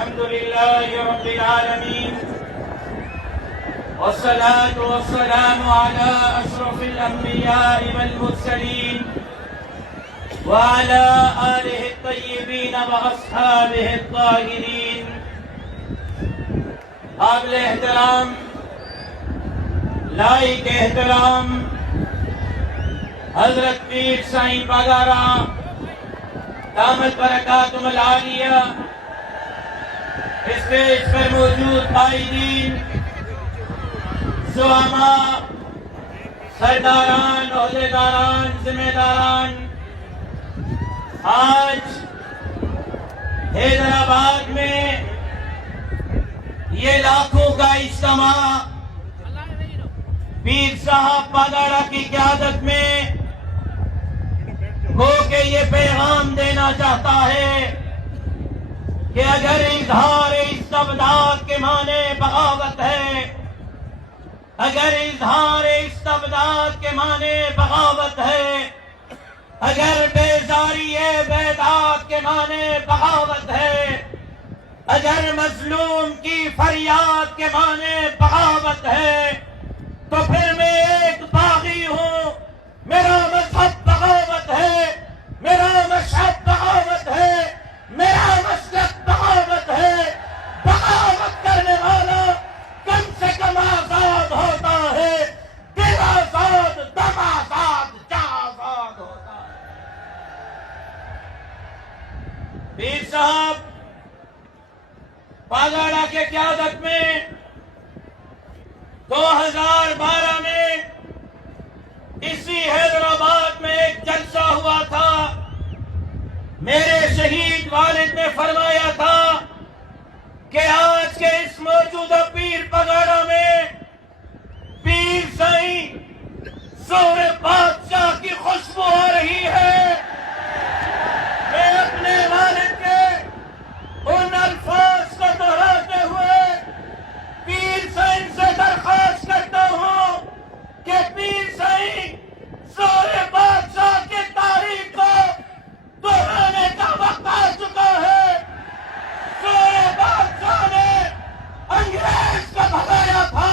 الحمد لله رب العالمين والصلاة والسلام على أشرف الأنبياء والمرسلين وعلى آله الطيبين وأصحابه الطاهرين. قابل احترام لائق احترام حضرت پیر سائیں پگارا دامت برکاتہم العالیہ، اسٹیج پر موجود قائدین، زعماء، سرداران، عہدیداران، ذمہ داران، آج حیدرآباد میں یہ لاکھوں کا اجتماع پیر صاحب پگارا کی قیادت میں ہو کے یہ پیغام دینا چاہتا ہے کہ اگر اظہار استبداد کے معنی بغاوت ہے، اگر اظہار استبداد کے معنی بغاوت ہے، اگر بیزاری بیداد کے معنی بغاوت ہے، اگر مظلوم کی فریاد کے معنی بغاوت ہے، تو پھر میں ایک باغی ہوں، میرا مذہب بغاوت ہے، میرا مذہب بغاوت ہے، میرا مسلک بغاوت ہے۔ بغاوت کرنے والا کم سے کم آزاد ہوتا ہے، دل آزاد، دم آزاد، جاں آزاد ہوتا ہے۔ پیر صاحب پگارا کے قیادت میں 2012 میں اسی حیدرآباد میں ایک جلسہ ہوا تھا۔ میرے شہید والد نے فرمایا تھا کہ آج کے اس موجودہ پیر پگارا میں پیر سائیں زور بادشاہ کی خوشبو آ رہی ہے۔ میں اپنے والد کے ان الفاظ کو دہراتے ہوئے پیر سائیں سے درخواست کرتا ہوں کہ پیر سائیں زور بادشاہ کی تاریخ کو دہرانے کا وقت آ چکا ہے۔ زور بادشاہ نے انگریز کو بھگایا تھا،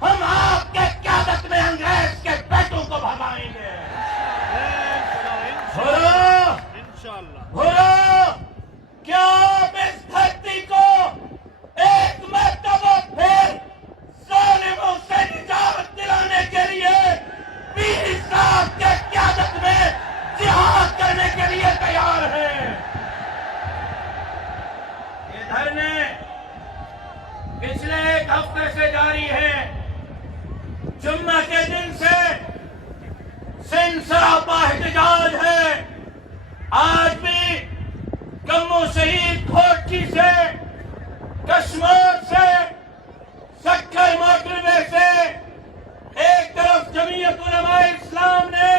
ہم آپ کے قیادت میں انگریز کے بیٹوں کو بھگائیں گے۔ کیا آپ اس دھرتی کو ایک مرتبہ پھر ظالموں سے نجات دلانے کے لیے پیر صاحب کے قیادت میں جہاد کرنے کے لیے تیار ہیں؟ یہ دھرنے پچھلے ایک ہفتے سے جاری ہے۔ جمعہ کے دن سے سندھ سراپا احتجاج ہے۔ آج بھی کمو شہید کھوٹی سے، کشمیر سے، سکھر موٹروے سے ایک طرف جمعیت علماء اسلام نے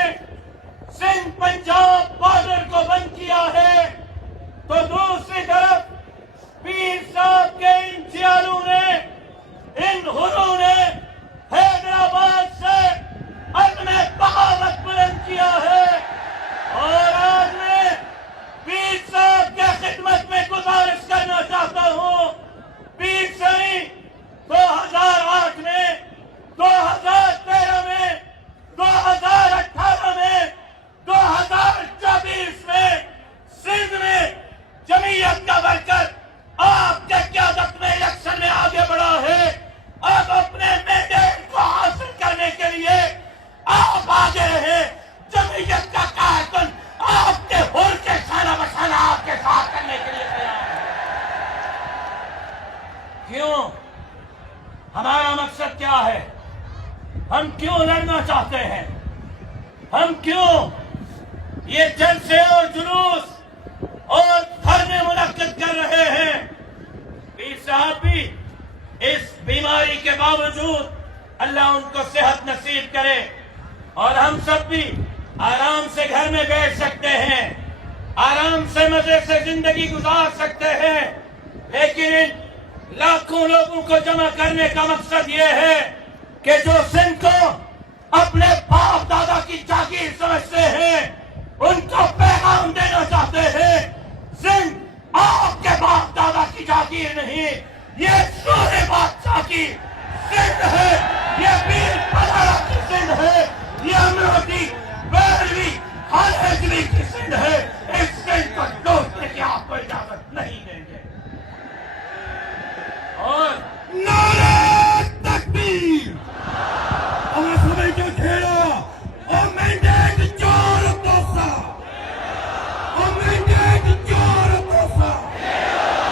سندھ پنجاب بارڈر کو بند کیا ہے، تو دوسری طرف پیر صاحب کے ان جیالوں نے، ان غروں نے حیدرآباد سے عزم بغاوت بلند کیا ہے۔ اور آج میں پیر صاحب کے خدمت میں گزارش کرنا چاہتا ہوں، پیر سائیں 2008 میں، 2013 میں، 2018 میں، 2024 میں سندھ میں جمعیت کا ورکر آپ کے قیادت میں الیکشن میں آگے بڑھا ہے۔ اب اپنے مینڈیٹ کو حاصل کرنے کے لیے آپ آگے ہیں۔ جمعیت کا کارکن آپ کے حر کے خانہ بشانہ آپ کے ساتھ کرنے کے لیے تیار ہے۔ کیوں؟ ہمارا مقصد کیا ہے؟ ہم کیوں لڑنا چاہتے ہیں؟ ہم کیوں یہ جلسے اور جلوس اور دھرنے منعقد کر رہے ہیں؟ پیر صاحب بھی اس بیماری کے باوجود اللہ ان کو صحت نصیب کرے اور ہم سب بھی آرام سے گھر میں بیٹھ سکتے ہیں، آرام سے مزے سے زندگی گزار سکتے ہیں۔ لیکن ان لاکھوں لوگوں کو جمع کرنے کا مقصد یہ ہے کہ جو سندھ کو اپنے باپ دادا کی جاگیر سمجھتے ہیں، ان کو پیغام دینا چاہتے ہیں، سندھ آپ کے باپ دادا کی جاگیر یہ شور بادشاہ کی سندھ ہے، یہ پیر پلارا کی سندھ ہے، یہ امروٹی بیروی ہر ہجوی کی سندھ ہے۔ اس سندھ کو ڈوبنے کی آپ کو اجازت نہیں دیں گے۔ اور نعرہ تکبیر! اور سبھی کو کھیڑا اور مینڈیٹ چور توسا، اور مینڈیٹ چور توسا،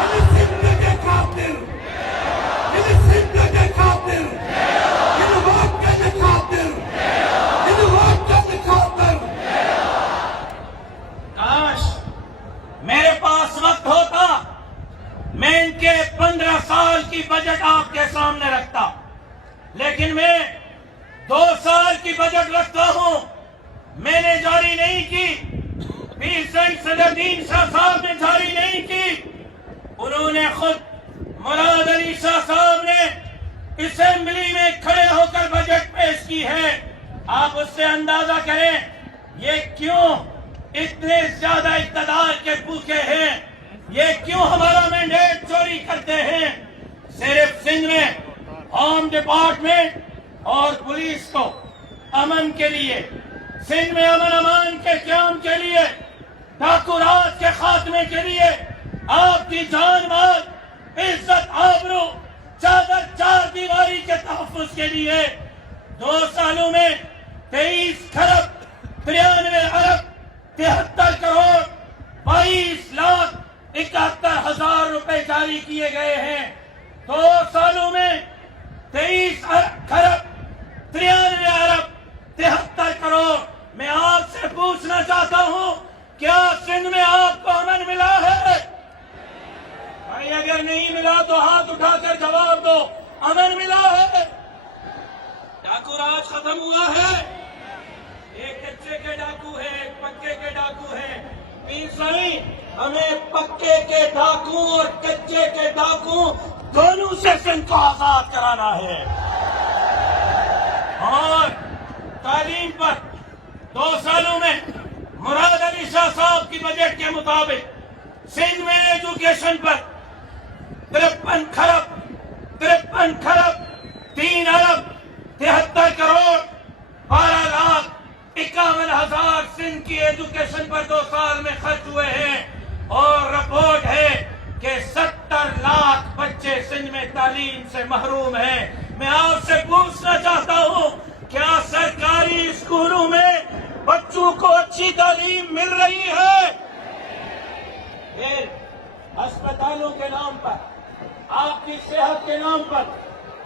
یہ سندھ کے خاطر، یہ سندھ کے خاطر، یہ وقت کے خاطر، یہ وقت کے خاطر۔ کاش میرے پاس وقت ہوتا، میں ان کے 15 سال کی بجٹ آپ کے سامنے رکھتا، لیکن میں 2 سال کی بجٹ رکھتا ہوں۔ میں نے جاری نہیں کی، پیر سید صدرالدین شاہ صاحب نے جاری نہیں کی، انہوں نے خود مراد علی شاہ صاحب نے اسمبلی میں کھڑے ہو کر بجٹ پیش کی ہے۔ آپ اس سے اندازہ کریں یہ کیوں اتنے زیادہ اقتدار کے بھوکے ہیں، یہ کیوں ہمارا مینڈیٹ چوری کرتے ہیں۔ صرف سندھ میں ہوم ڈپارٹمنٹ اور پولیس کو امن کے لیے، سندھ میں امن امان کے قیام کے لیے، ڈاکو راج کے خاتمے کے لیے، آپ کی جان مال، عزت، آبرو، چادر، چار دیواری کے تحفظ کے لیے 2 سالوں میں 23 کھرب 93 ارب 73 کروڑ 22,71,000 روپے جاری کیے گئے ہیں۔ 2 سالوں میں 23 کھرب 93 ارب 73 کروڑ۔ میں آپ سے پوچھنا چاہتا ہوں، کیا سندھ میں آپ کو امن ملا ہے؟ بھائی اگر نہیں ملا تو ہاتھ اٹھا کر جواب دو، امن ملا ہے؟ ڈاکو راج ختم ہوا ہے؟ ایک کچے کے ڈاکو ہے، ایک پکے کے ڈاکو ہے۔ پیر سائی، ہمیں پکے کے ڈاکو اور کچے کے ڈاکو دونوں سے سندھ کو آزاد کرانا ہے۔ اور تعلیم پر 2 سالوں میں مراد علی شاہ صاحب کی بجٹ کے مطابق سندھ میں ایجوکیشن پر 53 کھرب 3 ارب 73 کروڑ 12,51,000 سندھ کی ایجوکیشن پر 2 سال میں خرچ ہوئے ہیں۔ اور رپورٹ ہے کہ 70 لاکھ بچے سندھ میں تعلیم سے محروم ہیں۔ میں آپ سے پوچھنا چاہتا ہوں، کیا سرکاری اسکولوں میں بچوں کو اچھی تعلیم مل رہی ہے؟ پھر اسپتالوں کے نام پر، آپ کی صحت کے نام پر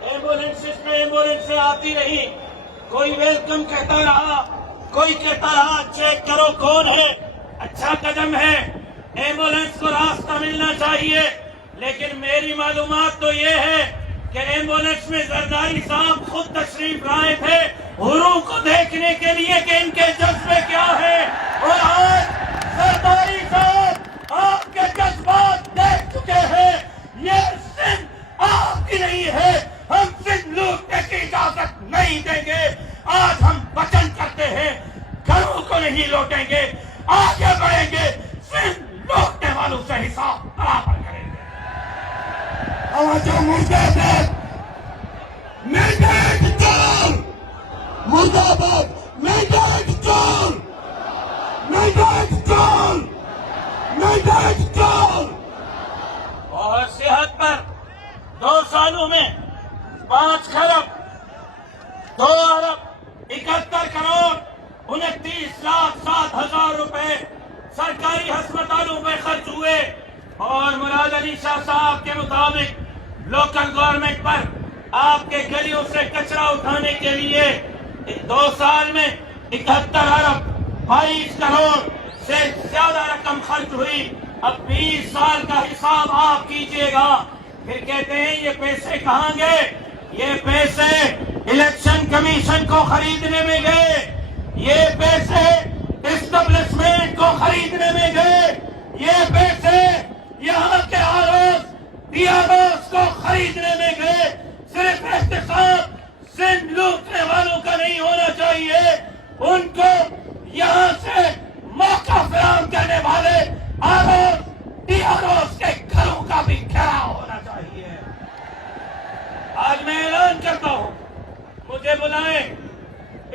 ایمبولینسیں آتی رہی، کوئی ویلکم کہتا رہا، کوئی کہتا رہا چیک کرو کون ہے۔ اچھا قدم ہے، ایمبولینس کو راستہ ملنا چاہیے، لیکن میری معلومات تو یہ ہے کہ ایمبولینس میں زرداری صاحب خود تشریف لائے تھے حوروں کو دیکھنے کے لیے کہ ان کے جذبے کیا ہیں، اور آج زرداری صاحب آپ کے جذبات دیکھ چکے ہیں۔ یہ سندھ آپ کی نہیں ہے، ہم سندھ لوٹنے کی اجازت نہیں دیں گے۔ آج ہم وچن کرتے ہیں، گھروں کو نہیں لوٹیں گے، آگے بڑھیں گے، سندھ لوٹنے والوں سے حساب برابر کریں گے۔ مینڈیٹ چور، مرد آباد، مینڈیٹ چور، مینڈیٹ چور، مینڈیٹ چور۔ اور صحت پر 2 سالوں میں 5 کھرب 2 ارب 71 کروڑ 29,07,000 روپے سرکاری ہسپتالوں میں خرچ ہوئے۔ اور مراد علی شاہ صاحب کے مطابق لوکل گورنمنٹ پر آپ کے گلیوں سے کچرا اٹھانے کے لیے 2 سال میں 71 ارب 22 کروڑ سے زیادہ رقم خرچ ہوئی۔ اب 20 سال کا حساب آپ کیجئے گا۔ پھر کہتے ہیں یہ پیسے کہاں گئے؟ یہ پیسے الیکشن کمیشن کو خریدنے میں گئے، یہ پیسے اسٹیبلشمنٹ کو خریدنے میں گئے، یہ پیسے یہاں کے آروس کو خریدنے میں گئے۔ صرف احتساب سندھ لوٹنے والوں کا نہیں ہونا چاہیے، ان کو یہاں سے موقع فراہم کرنے والے آروس کے گھروں کا بھی گھیراؤ ہونا چاہیے۔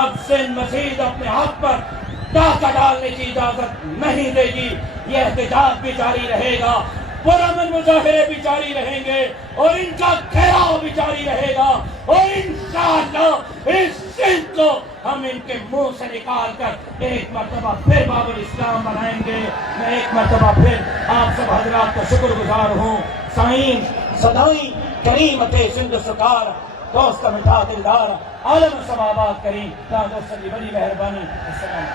اب سندھ مزید اپنے ہاتھ پر ڈاکہ ڈالنے کی اجازت نہیں دے گی. یہ احتجاج بھی جاری رہے گا, پرامن مظاہرے بھی جاری رہیں گے, اور ان کا گھیراؤ بھی جاری رہے گا, اور انشاءاللہ اس سندھ کو ہم ان کے منہ سے نکال کر ایک مرتبہ پھر باب الاسلام بنائیں گے. میں ایک مرتبہ پھر آپ سب حضرات کا شکر گزار ہوں. سائیں صدائیں کریمت سندھ سرکار دوست مٹھا دلدار عالم سماوات کریم کا دوست کی بڑی مہربانی. السلام